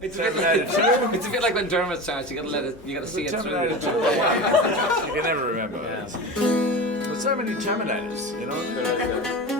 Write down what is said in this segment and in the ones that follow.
It's a bit Terminator 2? like it's a bit like when Dermot starts. You gotta see it Terminator 2. through. Yeah. You can never remember that. There's so many Terminators, you know?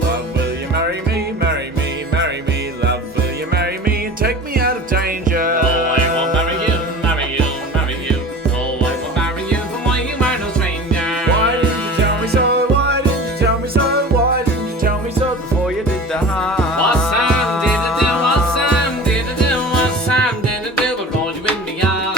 Love, will you marry me, marry me, marry me? Love, will you marry me and take me out of danger? Oh, I will marry you, marry you, marry you. Oh, I will marry you, for why you are no stranger. Why didn't you tell me so? Why didn't you tell me so? Why didn't you tell me so before you did the harm? What Sam did it do? What Sam did it do? What Sam did it do? But rolled you in the arms.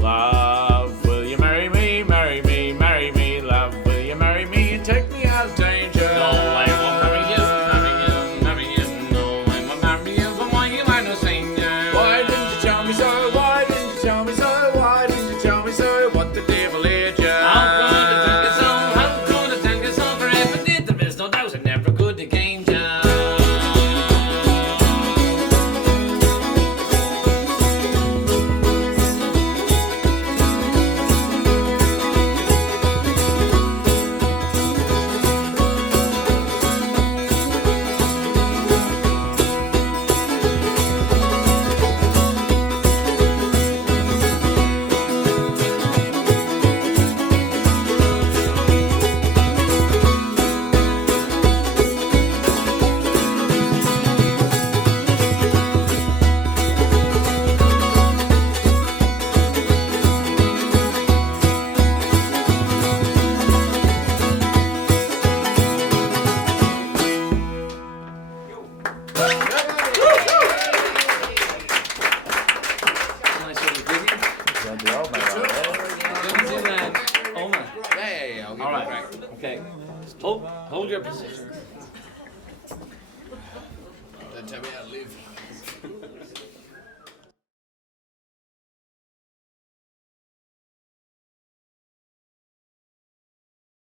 Love, will you marry me, marry me, marry me? Love, will you marry me and take me out of danger? No, I will marry you, marry you, marry you. No, I will marry you, for why you are no stranger. Why didn't you tell me so? Why didn't you tell me so? Why didn't you tell me so? What the devil did you? How could it take us so? How could it take us so? For if it did, there is no doubt it never could have gained you. Nice little ditty. That'd be old, man, right there. Let's do Oma. Yeah. I'll give All it a right. crack. Okay. Hold your position. Don't tell me how to live.